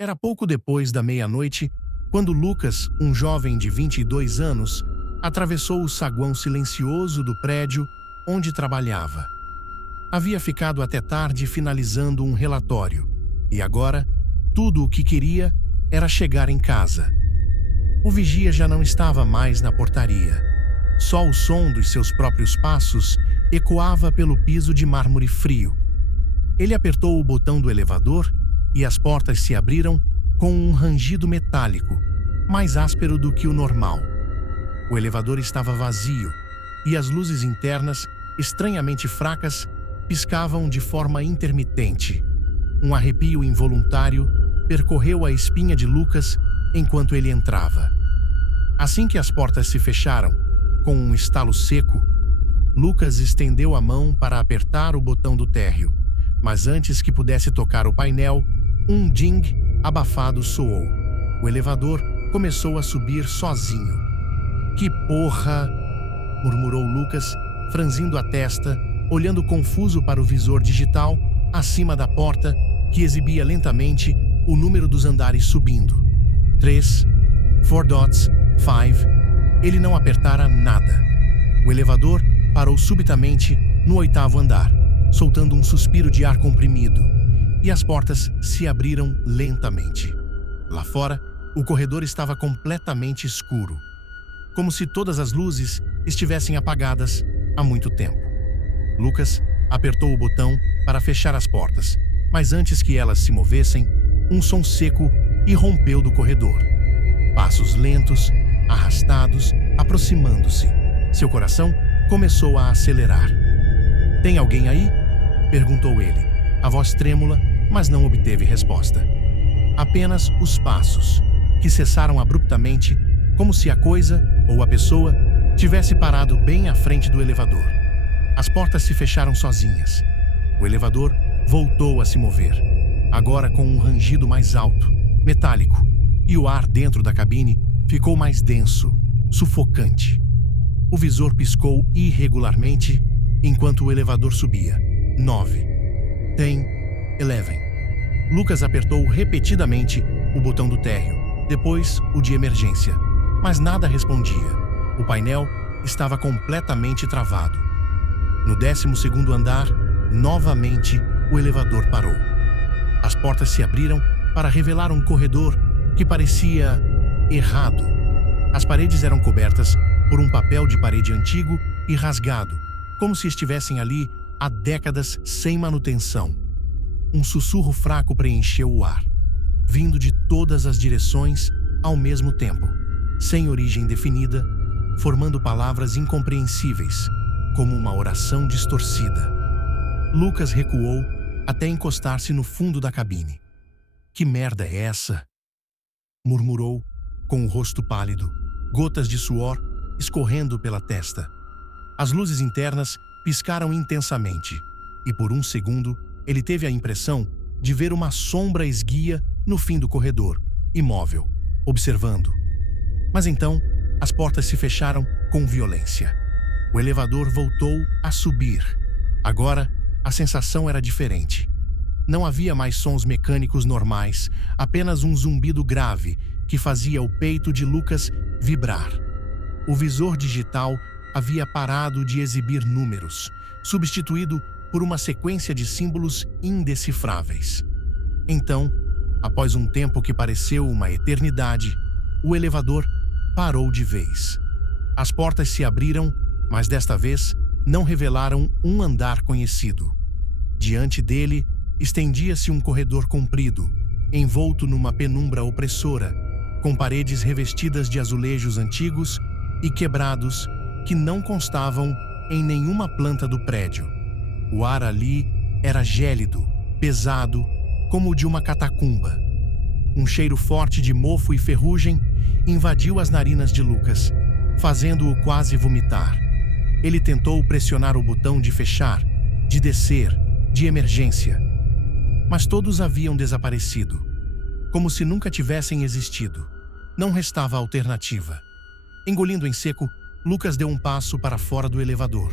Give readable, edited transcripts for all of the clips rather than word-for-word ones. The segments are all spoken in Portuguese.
Era pouco depois da meia-noite quando Lucas, um jovem de 22 anos, atravessou o saguão silencioso do prédio onde trabalhava. Havia ficado até tarde finalizando um relatório, e agora tudo o que queria era chegar em casa. O vigia já não estava mais na portaria. Só o som dos seus próprios passos ecoava pelo piso de mármore frio. Ele apertou o botão do elevador e as portas se abriram com um rangido metálico, mais áspero do que o normal. O elevador estava vazio e as luzes internas, estranhamente fracas, piscavam de forma intermitente. Um arrepio involuntário percorreu a espinha de Lucas enquanto ele entrava. Assim que as portas se fecharam, com um estalo seco, Lucas estendeu a mão para apertar o botão do térreo, mas antes que pudesse tocar o painel, um ding abafado soou. O elevador começou a subir sozinho. "Que porra!" murmurou Lucas, franzindo a testa, olhando confuso para o visor digital acima da porta, que exibia lentamente o número dos andares subindo. 3, 4 dots, 5. Ele não apertara nada. O elevador parou subitamente no 8º andar, soltando um suspiro de ar comprimido, e as portas se abriram lentamente. Lá fora, o corredor estava completamente escuro, como se todas as luzes estivessem apagadas há muito tempo. Lucas apertou o botão para fechar as portas, mas antes que elas se movessem, um som seco irrompeu do corredor. Passos lentos, arrastados, aproximando-se. Seu coração começou a acelerar. "Tem alguém aí?" perguntou ele, a voz trêmula, mas não obteve resposta. Apenas os passos, que cessaram abruptamente, como se a coisa, ou a pessoa, tivesse parado bem à frente do elevador. As portas se fecharam sozinhas. O elevador voltou a se mover, agora com um rangido mais alto, metálico, e o ar dentro da cabine ficou mais denso, sufocante. O visor piscou irregularmente enquanto o elevador subia. 9. Tem 11. Lucas apertou repetidamente o botão do térreo, depois o de emergência, mas nada respondia. O painel estava completamente travado. No 12º andar, novamente o elevador parou. As portas se abriram para revelar um corredor que parecia errado. As paredes eram cobertas por um papel de parede antigo e rasgado, como se estivessem ali há décadas sem manutenção. Um sussurro fraco preencheu o ar, vindo de todas as direções ao mesmo tempo, sem origem definida, formando palavras incompreensíveis, como uma oração distorcida. Lucas recuou até encostar-se no fundo da cabine. "Que merda é essa?" murmurou, com o rosto pálido, gotas de suor escorrendo pela testa. As luzes internas piscaram intensamente, e por um segundo ele teve a impressão de ver uma sombra esguia no fim do corredor, imóvel, observando. Mas então, as portas se fecharam com violência. O elevador voltou a subir. Agora, a sensação era diferente. Não havia mais sons mecânicos normais, apenas um zumbido grave que fazia o peito de Lucas vibrar. O visor digital havia parado de exibir números, substituído por uma sequência de símbolos indecifráveis. Então, após um tempo que pareceu uma eternidade, o elevador parou de vez. As portas se abriram, mas desta vez não revelaram um andar conhecido. Diante dele, estendia-se um corredor comprido, envolto numa penumbra opressora, com paredes revestidas de azulejos antigos e quebrados que não constavam em nenhuma planta do prédio. O ar ali era gélido, pesado, como o de uma catacumba. Um cheiro forte de mofo e ferrugem invadiu as narinas de Lucas, fazendo-o quase vomitar. Ele tentou pressionar o botão de fechar, de descer, de emergência. Mas todos haviam desaparecido, como se nunca tivessem existido. Não restava alternativa. Engolindo em seco, Lucas deu um passo para fora do elevador.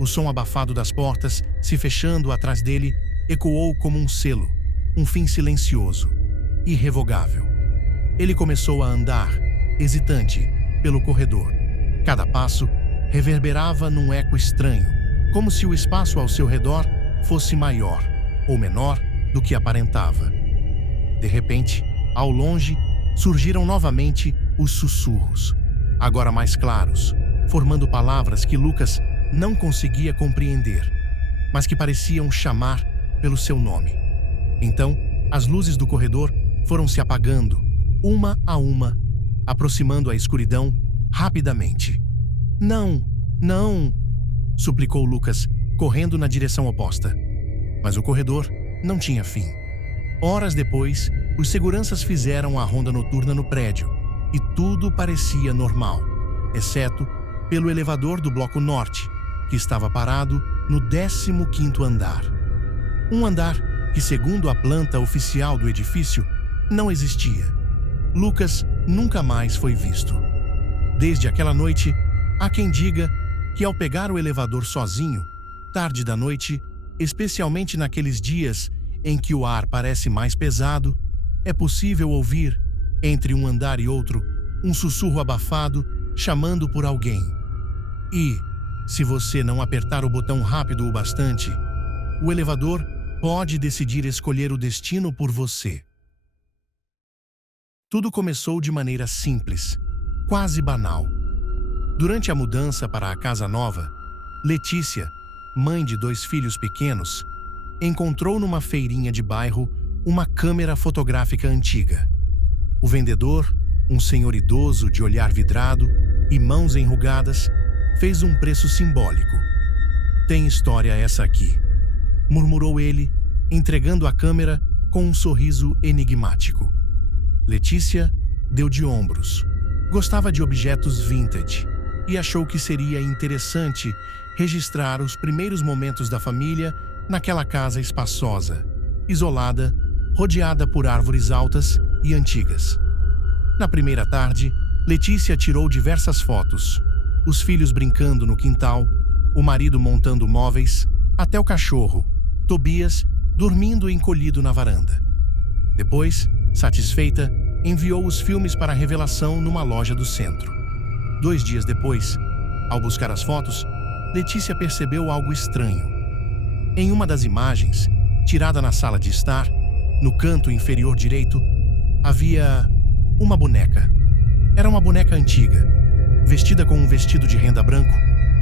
O som abafado das portas, se fechando atrás dele, ecoou como um selo, um fim silencioso. irrevogável. Ele começou a andar, hesitante, pelo corredor. Cada passo reverberava num eco estranho, como se o espaço ao seu redor fosse maior ou menor do que aparentava. De repente, ao longe, surgiram novamente os sussurros, agora mais claros, formando palavras que Lucas não conseguia compreender, mas que pareciam chamar pelo seu nome. Então, as luzes do corredor foram se apagando, uma a uma, aproximando a escuridão rapidamente. Não, não, suplicou Lucas, correndo na direção oposta. Mas o corredor não tinha fim. Horas depois, os seguranças fizeram a ronda noturna no prédio e tudo parecia normal, exceto pelo elevador do bloco norte, que estava parado no 15º andar. Um andar que, segundo a planta oficial do edifício, não existia. Lucas nunca mais foi visto. Desde aquela noite, há quem diga que ao pegar o elevador sozinho, tarde da noite, especialmente naqueles dias em que o ar parece mais pesado, é possível ouvir, entre um andar e outro, um sussurro abafado chamando por alguém. E, se você não apertar o botão rápido o bastante, o elevador pode decidir escolher o destino por você. Tudo começou de maneira simples, quase banal. Durante a mudança para a casa nova, Letícia, mãe de 2 filhos pequenos, encontrou numa feirinha de bairro uma câmera fotográfica antiga. O vendedor, um senhor idoso de olhar vidrado e mãos enrugadas, fez um preço simbólico. "Tem história essa aqui", murmurou ele, entregando a câmera com um sorriso enigmático. Letícia deu de ombros. Gostava de objetos vintage e achou que seria interessante registrar os primeiros momentos da família naquela casa espaçosa, isolada, rodeada por árvores altas e antigas. Na primeira tarde, Letícia tirou diversas fotos. Os filhos brincando no quintal, o marido montando móveis, até o cachorro, Tobias, dormindo encolhido na varanda. Depois, satisfeita, enviou os filmes para revelação numa loja do centro. 2 dias depois, ao buscar as fotos, Letícia percebeu algo estranho. Em uma das imagens, tirada na sala de estar, no canto inferior direito, havia uma boneca. Era uma boneca antiga, vestida com um vestido de renda branco,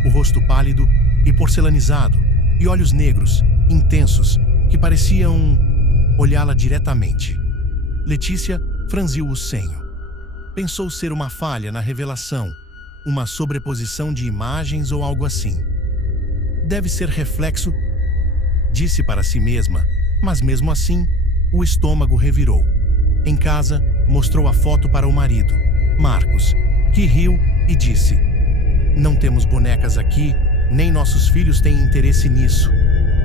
o rosto pálido e porcelanizado, e olhos negros, intensos, que pareciam olhá-la diretamente. Letícia franziu o senho. Pensou ser uma falha na revelação, uma sobreposição de imagens ou algo assim. "Deve ser reflexo", disse para si mesma, mas mesmo assim, o estômago revirou. Em casa, mostrou a foto para o marido, Marcos, que riu e disse: "Não temos bonecas aqui, nem nossos filhos têm interesse nisso.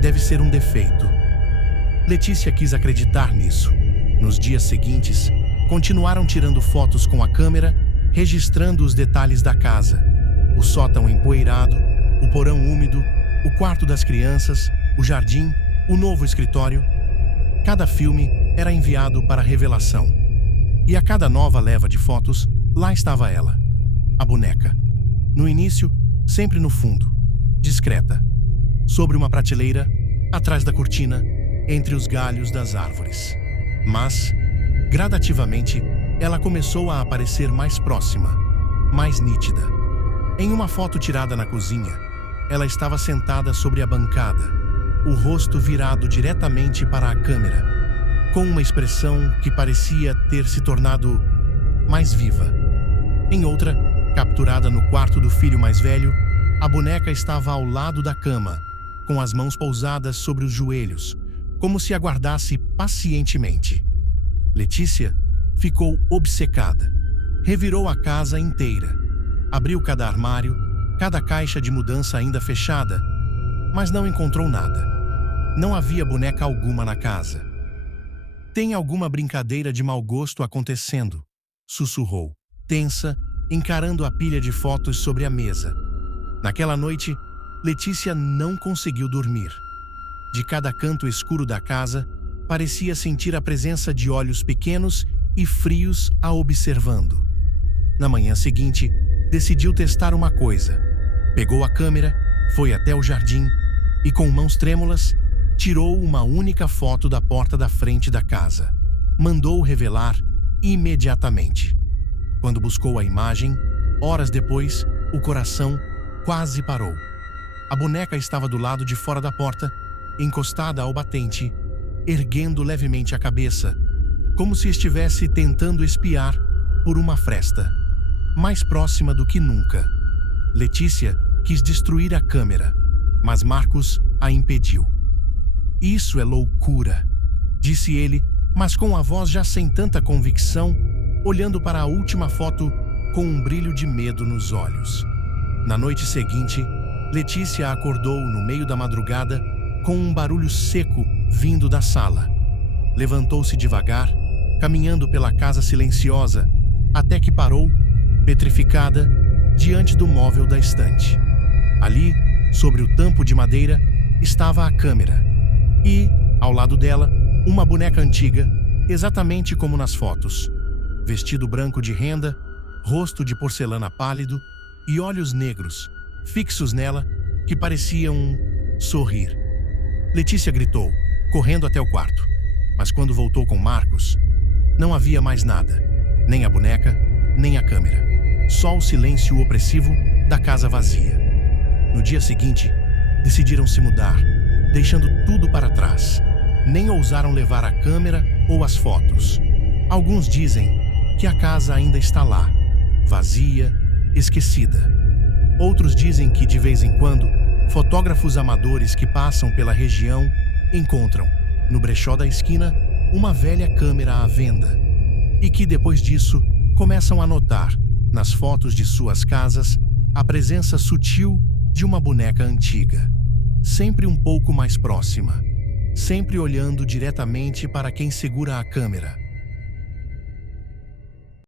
Deve ser um defeito." Letícia quis acreditar nisso. Nos dias seguintes, continuaram tirando fotos com a câmera, registrando os detalhes da casa. O sótão empoeirado, o porão úmido, o quarto das crianças, o jardim, o novo escritório. Cada filme era enviado para revelação. E a cada nova leva de fotos, lá estava ela, a boneca. No início, sempre no fundo, discreta, sobre uma prateleira, atrás da cortina, entre os galhos das árvores. Mas, gradativamente, ela começou a aparecer mais próxima, mais nítida. Em uma foto tirada na cozinha, ela estava sentada sobre a bancada, o rosto virado diretamente para a câmera, com uma expressão que parecia ter se tornado mais viva. Em outra, capturada no quarto do filho mais velho, a boneca estava ao lado da cama, com as mãos pousadas sobre os joelhos, como se aguardasse pacientemente. Letícia ficou obcecada. Revirou a casa inteira. Abriu cada armário, cada caixa de mudança ainda fechada, mas não encontrou nada. Não havia boneca alguma na casa. "Tem alguma brincadeira de mau gosto acontecendo", sussurrou, tensa, encarando a pilha de fotos sobre a mesa. Naquela noite, Letícia não conseguiu dormir. De cada canto escuro da casa, parecia sentir a presença de olhos pequenos e frios a observando. Na manhã seguinte, decidiu testar uma coisa. Pegou a câmera, foi até o jardim e, com mãos trêmulas, tirou uma única foto da porta da frente da casa. Mandou revelar imediatamente. Quando buscou a imagem, horas depois, o coração quase parou. A boneca estava do lado de fora da porta, encostada ao batente, erguendo levemente a cabeça, como se estivesse tentando espiar por uma fresta, mais próxima do que nunca. Letícia quis destruir a câmera, mas Marcos a impediu. "Isso é loucura", disse ele, mas com a voz já sem tanta convicção, olhando para a última foto com um brilho de medo nos olhos. Na noite seguinte, Letícia acordou no meio da madrugada com um barulho seco vindo da sala. Levantou-se devagar, caminhando pela casa silenciosa, até que parou, petrificada, diante do móvel da estante. Ali, sobre o tampo de madeira, estava a câmera. E, ao lado dela, uma boneca antiga, exatamente como nas fotos. Vestido branco de renda, rosto de porcelana pálido e olhos negros, fixos nela, que pareciam sorrir. Letícia gritou, correndo até o quarto. Mas quando voltou com Marcos, não havia mais nada. Nem a boneca, nem a câmera. Só o silêncio opressivo da casa vazia. No dia seguinte, decidiram se mudar, deixando tudo para trás. Nem ousaram levar a câmera ou as fotos. Alguns dizem que a casa ainda está lá, vazia, esquecida. Outros dizem que, de vez em quando, fotógrafos amadores que passam pela região encontram, no brechó da esquina, uma velha câmera à venda. E que, depois disso, começam a notar, nas fotos de suas casas, a presença sutil de uma boneca antiga. Sempre um pouco mais próxima. Sempre olhando diretamente para quem segura a câmera.